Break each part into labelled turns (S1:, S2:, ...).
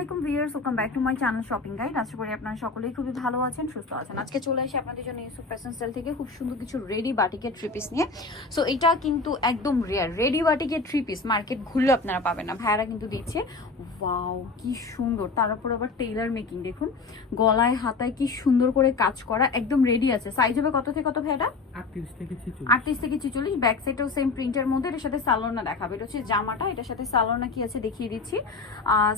S1: আলাইকুম viewers welcome back to my channel shopping guide আশা করি আপনারা সকলেই খুবই ভালো আছেন সুস্থ আছেন। আজকে চলে আসি আপনাদের জন্য ইউসুফ ফ্যাশন স্টাইল থেকে খুব সুন্দর কিছু রেডি বাটিকের থ্রি পিস নিয়ে। সো এটা কিন্তু একদম রেয়ার রেডি বাটিকের থ্রি পিস মার্কেট ঘুরলে আপনারা পাবেন না। ভাইয়ারা কিন্তু দিচ্ছে ওয়াও কি সুন্দর। তার উপর আবার টেইলার মেকিং দেখুন গলায় হাতায় কি সুন্দর করে কাজ করা একদম রেডি আছে। সাইজ হবে কত থেকে কত ভাইয়াটা
S2: আটত্রিশ থেকে ছিচল্লিশ।
S1: ব্যাক সাইডেও সেম প্রিন্টের মধ্যে এটার সাথে সালোয়ারনা দেখাবে। এটা হচ্ছে জামাটা এটার সাথে সালোয়ারনা কি আছে দেখিয়ে দিচ্ছি।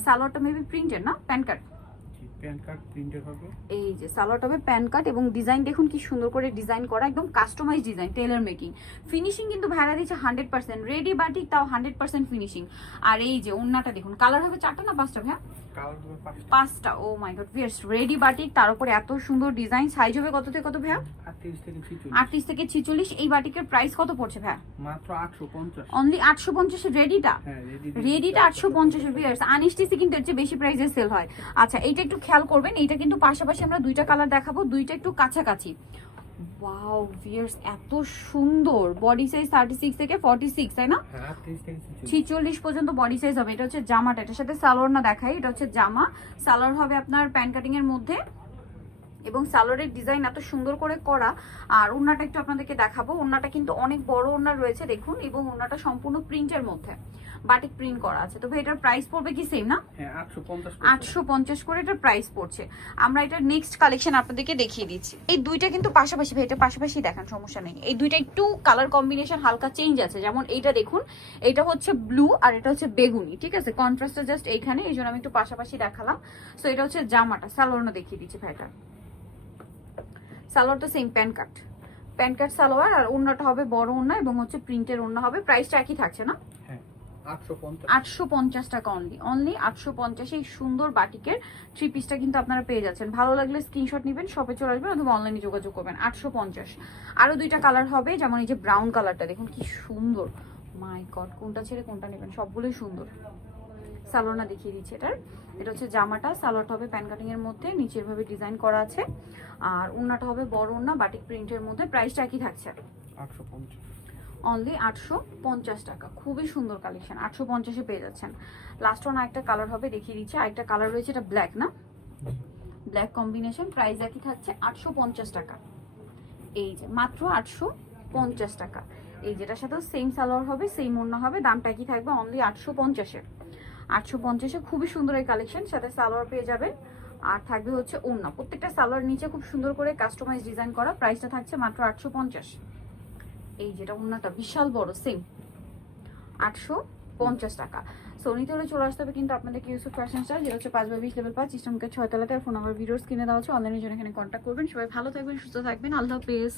S1: সালোয়ারটা মেবি প্রিন্টের না? প্যান কার্ড
S2: প্যান কার্ড প্রিন্টের হবে।
S1: এই যে সালোয়ার হবে প্যান কার্ড এবং ডিজাইন দেখুন কি সুন্দর করে ডিজাইন করা একদম customize design tailor making finishing কিন্তু ভাড়া দিচ্ছে হান্ড্রেড পার্সেন্ট রেডি বাটিক তাও হান্ড্রেড পার্সেন্ট ফিনিশিং আর এই যে ওন্নাটা দেখুন কালার হবে চারটা না পাঁচটা ভাইয়া?
S2: পাঁচটা।
S1: ও my god viewers ready batik তার উপরে এত সুন্দর ডিজাইন সাইজ হবে কত থেকে কত ভাইয়া?
S2: আটত্রিশ থেকে ছিচল্লিশ।
S1: এই বাটিকের প্রাইস কত পড়ছে ভাইয়া?
S2: মাত্র আটশো পঞ্চাশ।
S1: অনলি আটশো পঞ্চাশের রেডিটা
S2: হ্যাঁ রেডি
S1: রেডিটা আটশো পঞ্চাশ ভিয়ার্স আনিসটিসি কিন্তু এর চেয়ে বেশি প্রাইসে সেল হয়। আচ্ছা এইটা একটু খেয়াল করবেন এইটা কিন্তু পাশাপাশি আমরা দুইটা কালার দেখাবো দুইটা একটু কাছাকাছি। ওয়াও ভিয়ার্স এত সুন্দর। বডি সাইজ থার্টি সিক্স থেকে ফর্টি সিক্স তাই না?
S2: হ্যাঁ আটত্রিশ থেকে ছিচল্লিশ
S1: ছিচল্লিশ পর্যন্ত বডি সাইজ হবে। এটা হচ্ছে জামাটা। এটার সাথে সালোয়ার না দেখাই এটা হচ্ছে জামা। সালোয়ার হবে আপনার প্যান্ট কাটিং এর মধ্যে। এবং সালোয়ারের ডিজাইন এত সুন্দর করে করা। আর ওড়নাটা একটু আপনাদেরকে দেখাবো। ওড়নাটা কিন্তু অনেক বড় ওড়না রয়েছে দেখুন এবং ওড়নাটা সম্পূর্ণ প্রিন্টের মধ্যে বাটিক প্রিন্ট করা আছে। তো ভাই এটার প্রাইস পড়বে কি সেম না?
S2: হ্যাঁ আটশো পঞ্চাশ
S1: করে। এটার প্রাইস পড়ছে। আমরা এটার নেক্সট কালেকশন আপনাদেরকে দেখিয়ে দিচ্ছি। এই দুইটা কিন্তু পাশাপাশি ভাই এটা পাশাপাশি দেখান সমস্যা নেই। এই দুইটা একটু কালার কম্বিনেশন হালকা চেঞ্জ আছে। যেমন এইটা দেখুন এটা হচ্ছে ব্লু আর এটা হচ্ছে বেগুনি ঠিক আছে? কন্ট্রাস্টটা জাস্ট এইখানে এই জন্য আমি একটু পাশাপাশি দেখালাম। সো এটা হচ্ছে জামাটা সালোয়ারটা দেখিয়ে দিচ্ছি ভাইটা। সালোয়ার তো same pan cut pan cut salwar আর ওড়নাটা হবে বড় ওড়না এবং হচ্ছে প্রিন্টের ওড়না হবে। প্রাইসটা একই থাকছে না?
S2: হ্যাঁ আটশো পঞ্চাশ।
S1: আটশো পঞ্চাশ টাকা অনলি অনলি আটশো পঞ্চাশে। এই সুন্দর বাটিকের থ্রি পিসটা কিন্তু আপনারা পেয়ে যাচ্ছেন। ভালো লাগলে স্ক্রিনশট নেবেন শপে চলে আসবেন অথবা অনলাইনে যোগাযোগ করবেন। আটশো পঞ্চাশ। আরও দুইটা কালার হবে যেমন এই যে ব্রাউন কালারটা দেখুন কি সুন্দর। মাই গড কোনটা ছেড়ে কোনটা নেবেন? সবগুলোই সুন্দর। সালোয়ারটা দেখিয়ে দিচ্ছি এটার। এটা হচ্ছে জামাটা সালোয়ারটা হবে প্যান কাটিং এর মধ্যে নিচের ভাবে ডিজাইন করা আছে। আর ওড়নাটা হবে বড় ওড়না বাটিক প্রিন্টের মধ্যে। প্রাইসটা একই থাকছে।
S2: আটশো পঞ্চাশ।
S1: অনলি আটশো পঞ্চাশ টাকা। খুবই সুন্দর কালেকশন আটশো পঞ্চাশে পেয়ে যাচ্ছেন। লাস্ট ওয়ান একটা কালার হবে দেখিয়ে দিচ্ছি। আরেকটা কালার রয়েছে এটা ব্ল্যাক না? ব্ল্যাক কম্বিনেশন প্রাইস একই থাকছে আটশো পঞ্চাশ টাকা। এই যে মাত্র আটশো পঞ্চাশ টাকা। এই যেটার সাথেও সেম সালোয়ার হবে সেম অন্য হবে দামটা কি থাকবে অনলি আটশো পঞ্চাশে আটশো পঞ্চাশে খুবই সুন্দর এই কালেকশন সাথে সালোয়ার পেয়ে যাবেন। আর থাকবে হচ্ছে ওড়না। প্রত্যেকটা সালোয়ার নিচে খুব সুন্দর করে কাস্টমাইজ ডিজাইন করা। প্রাইসটা থাকছে মাত্র আটশো পঞ্চাশ। এই যেটা ওড়নাটা, বিশাল বড় সেম আটশো পঞ্চাশ টাকা। সোনিতে হলে চলে আসতে হবে কিন্তু আপনাদেরকে ইউসুফ ফ্যাশন স্টার যেটা হচ্ছে পাঁচ বাই বিশ লেভেল পাঁচ ইস্টামকে ছয় তলাতে ফোন নাম্বার ভিডিওস কিনে দেওয়া হচ্ছে অনলাইনে জন্য এখানে কন্ট্যাক্ট করবেন। সবাই ভালো থাকবেন, সুস্থ থাকবেন। আল্লাহ হাফেজ।